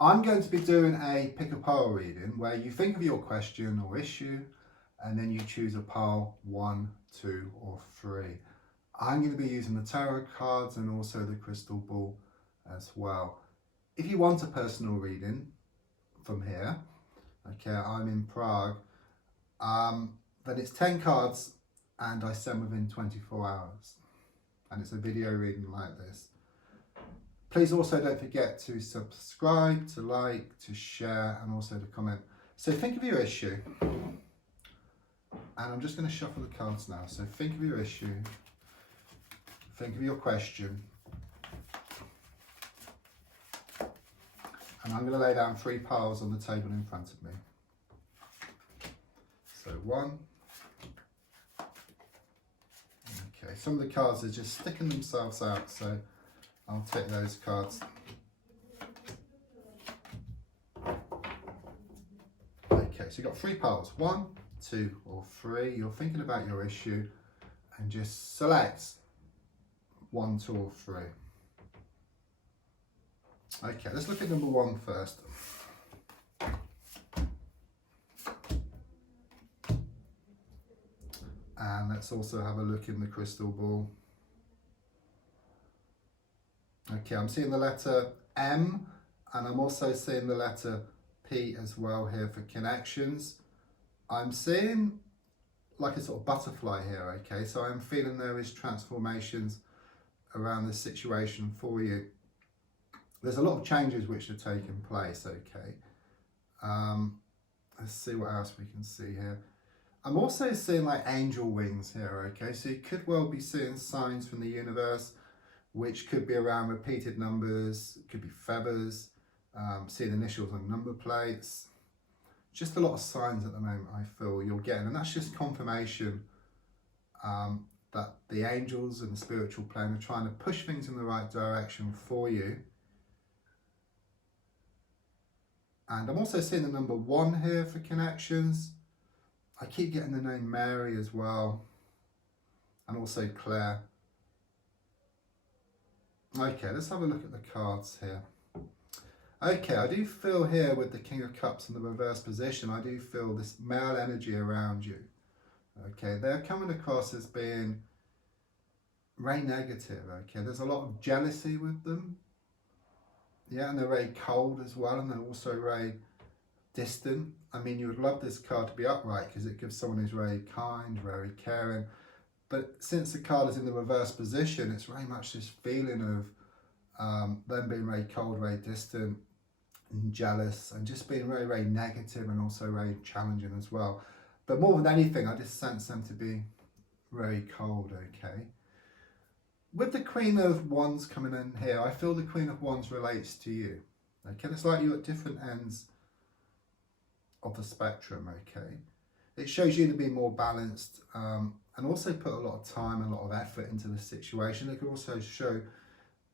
I'm going to be doing a pick a pile reading where you think of your question or issue and then you choose a pile 1, 2 or 3. I'm going to be using the tarot cards and also the crystal ball as well. If you want a personal reading from here, okay, I'm in Prague, then it's 10 cards and I send within 24 hours. And it's a video reading like this. Please also don't forget to subscribe, to like, to share, and also to comment. So think of your issue. And I'm just going to shuffle the cards now. So think of your issue. Think of your question. And I'm going to lay down 3 piles on the table in front of me. So 1. Okay, some of the cards are just sticking themselves out, so I'll take those cards. Okay, so you've got 3 piles, 1, 2 or 3. You're thinking about your issue and just select 1, 2 or 3. Okay, let's look at number 1 first. And let's also have a look in the crystal ball. Okay, I'm seeing the letter M and I'm also seeing the letter P as well here for connections. I'm seeing like a sort of butterfly here, okay? So I'm feeling there is transformations around this situation for you. There's a lot of changes which are taking place, okay? Let's see what else we can see here. I'm also seeing like angel wings here, okay? So you could well be seeing signs from the universe, which could be around repeated numbers, it could be feathers, seeing initials on number plates. Just a lot of signs at the moment I feel you're getting, and that's just confirmation that the angels and the spiritual plane are trying to push things in the right direction for you. And I'm also seeing the number 1 here for connections. I keep getting the name Mary as well, and also Claire. Okay, let's have a look at the cards here. Okay, I do feel here with the King of Cups in the reverse position, I do feel this male energy around you. Okay, they're coming across as being very negative, okay? There's a lot of jealousy with them. Yeah, and they're very cold as well, and they're also very distant. I mean, you would love this card to be upright because it gives someone who's very kind, very caring. But since the card is in the reverse position, it's very much this feeling of them being very cold, very distant and jealous, and just being very, very negative and also very challenging as well. But more than anything, I just sense them to be very cold, okay? With the Queen of Wands coming in here, I feel the Queen of Wands relates to you. Okay, it's like you're at different ends of the spectrum, okay? It shows you to be more balanced and also put a lot of time and a lot of effort into the situation. It can also show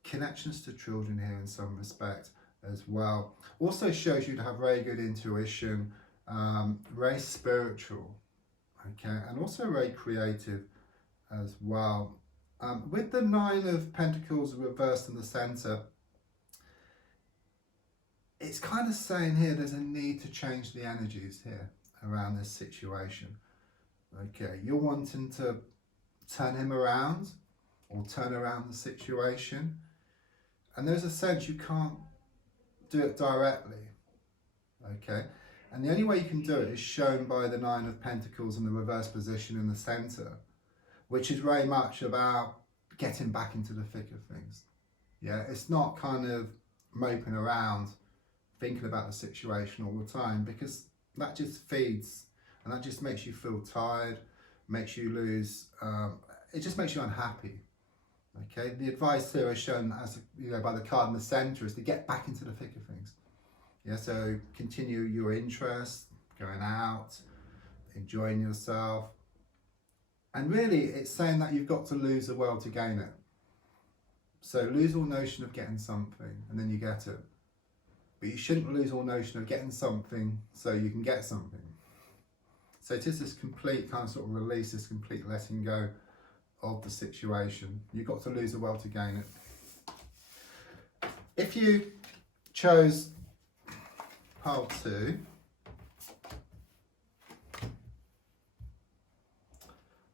connections to children here in some respect as well. Also shows you to have very good intuition, very spiritual, okay, and also very creative as well. With the 9 of Pentacles reversed in the centre, it's kind of saying here there's a need to change the energies here around this situation. Okay, you're wanting to turn him around or turn around the situation, and there's a sense you can't do it directly, okay? And the only way you can do it is shown by the 9 of Pentacles in the reverse position in the centre, which is very much about getting back into the thick of things. Yeah, it's not kind of moping around thinking about the situation all the time, because that just feeds and that just makes you feel tired, makes you lose, it just makes you unhappy. Okay, the advice here is shown as, you know, by the card in the centre is to get back into the thick of things. Yeah, so continue your interest, going out, enjoying yourself. And really it's saying that you've got to lose the world to gain it. So lose all notion of getting something and then you get it. But you shouldn't lose all notion of getting something so you can get something. So it is this complete kind of sort of release, this complete letting go of the situation. You've got to lose the world to gain it. If you chose pile 2.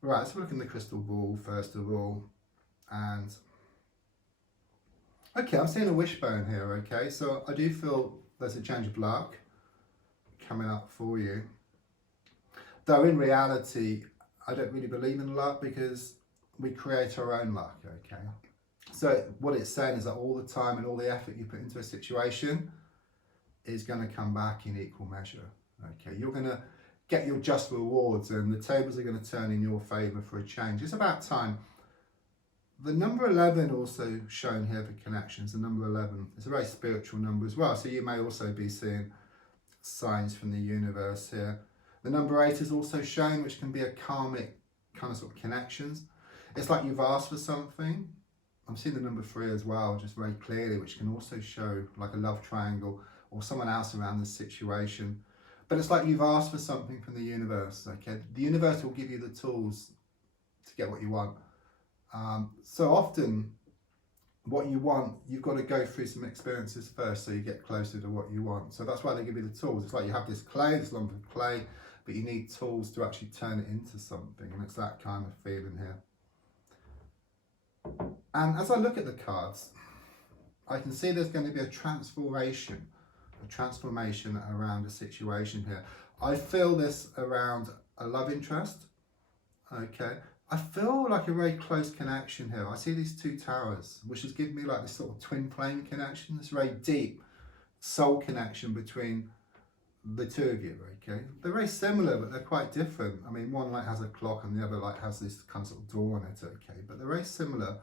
Right, let's have a look in the crystal ball first of all. And okay, I'm seeing a wishbone here, okay? So I do feel there's a change of luck coming up for you. Though in reality, I don't really believe in luck because we create our own luck, okay? So what it's saying is that all the time and all the effort you put into a situation is going to come back in equal measure, okay? You're going to get your just rewards and the tables are going to turn in your favour for a change. It's about time. The number 11 also shown here for connections, the number 11, it's a very spiritual number as well. So you may also be seeing signs from the universe here. The number 8 is also shown, which can be a karmic kind of sort of connections. It's like you've asked for something. I'm seeing the number 3 as well, just very clearly, which can also show like a love triangle or someone else around the situation. But it's like you've asked for something from the universe, okay? The universe will give you the tools to get what you want. So often, what you want, you've got to go through some experiences first so you get closer to what you want. So that's why they give you the tools. It's like you have this clay, this lump of clay, but you need tools to actually turn it into something. And it's that kind of feeling here. And as I look at the cards, I can see there's going to be a transformation around a situation here. I feel this around a love interest, okay? I feel like a very close connection here. I see these 2 towers, which has given me like this sort of twin flame connection, this very deep soul connection between the 2 of you, okay? They're very similar, but they're quite different. I mean, one light has a clock and the other light has this kind of sort of door on it, okay? But they're very similar,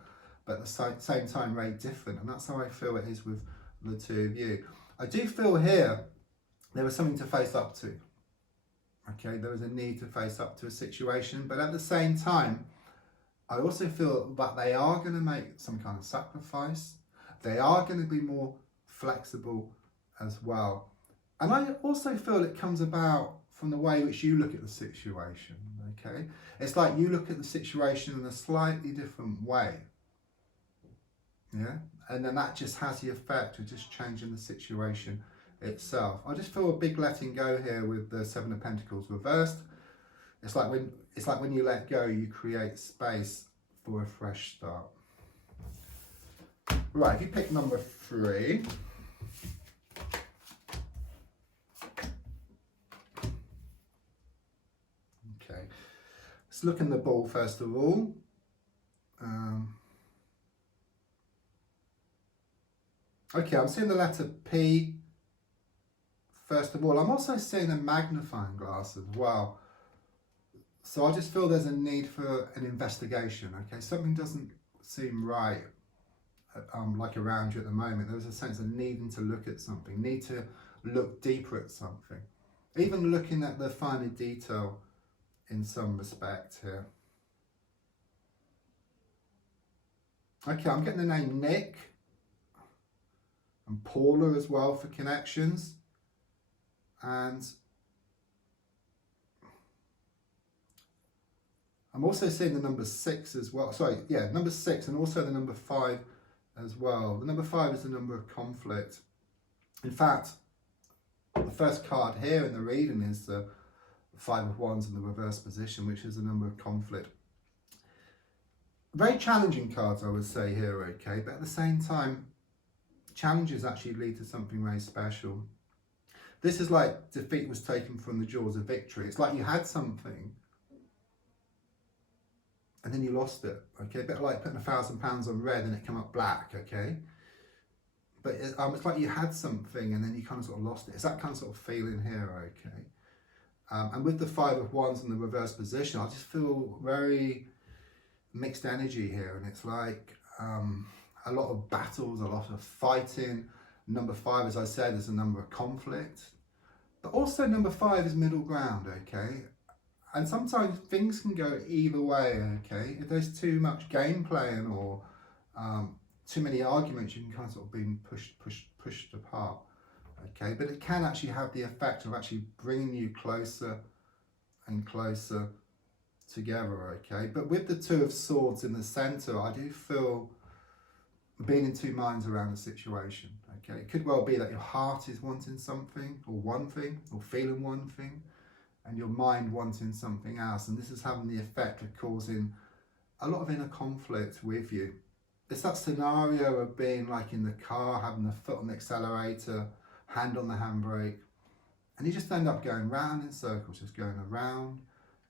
but at the same time very different. And that's how I feel it is with the 2 of you. I do feel here there was something to face up to. Okay, there was a need to face up to a situation, but at the same time, I also feel that they are going to make some kind of sacrifice. They are going to be more flexible as well. And I also feel it comes about from the way which you look at the situation, okay? It's like you look at the situation in a slightly different way, yeah? And then that just has the effect of just changing the situation itself. I just feel a big letting go here with the 7 of Pentacles reversed. It's like when you let go, you create space for a fresh start. Right, if you pick number 3. Okay, let's look in the ball first of all. Okay, I'm seeing the letter P. First of all, I'm also seeing a magnifying glass as well. So I just feel there's a need for an investigation, okay? Something doesn't seem right, like around you at the moment. There's a sense of needing to look at something, need to look deeper at something. Even looking at the finer detail in some respect here. Okay, I'm getting the name Nick and Paula as well for connections. And I'm also seeing the number 6 as well. Sorry, yeah, number 6 and also the number 5 as well. The number 5 is the number of conflict. In fact, the first card here in the reading is the 5 of Wands in the reverse position, which is the number of conflict. Very challenging cards, I would say here, okay? But at the same time, challenges actually lead to something very special. This is like defeat was taken from the jaws of victory. It's like you had something and then you lost it, okay? A bit like putting £1,000 on red and it came up black, okay? But it's like you had something and then you kind of sort of lost it. It's that kind of sort of feeling here, okay? And with the 5 of Wands in the reverse position, I just feel very mixed energy here. And it's like a lot of battles, a lot of fighting. Number 5, as I said, is a number of conflict. But also number 5 is middle ground, okay? And sometimes things can go either way, okay? If there's too much game playing or too many arguments, you can kind of sort of be pushed apart, okay? But it can actually have the effect of actually bringing you closer and closer together, okay? But with the 2 of Swords in the center, I do feel being in 2 minds around the situation, Okay, it could well be that your heart is wanting something, or one thing, or feeling one thing, and your mind wanting something else. And this is having the effect of causing a lot of inner conflict with you. It's that scenario of being like in the car, having the foot on the accelerator, hand on the handbrake, and you just end up going round in circles, just going around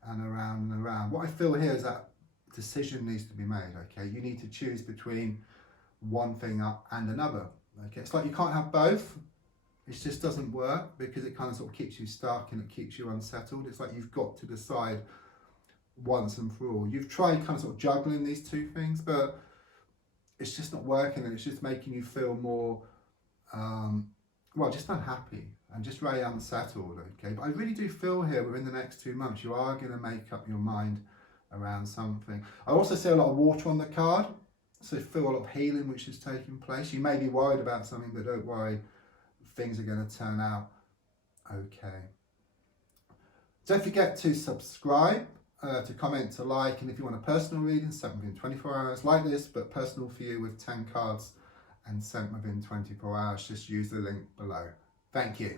and around and around. What I feel here is that decision needs to be made, okay? You need to choose between one thing and another, okay? It's like you can't have both. It just doesn't work because it kind of sort of keeps you stuck and it keeps you unsettled. It's like you've got to decide once and for all. You've tried kind of sort of juggling these two things, but it's just not working, and it's just making you feel more, well, just unhappy and just very unsettled, okay? But I really do feel here within the next 2 months, you are going to make up your mind around something. I also see a lot of water on the card, so feel a lot of healing which is taking place. You may be worried about something, but don't worry, things are going to turn out okay. Don't forget to subscribe, to comment, to like, and if you want a personal reading sent within 24 hours like this, but personal for you with 10 cards and sent within 24 hours, just use the link below. Thank you.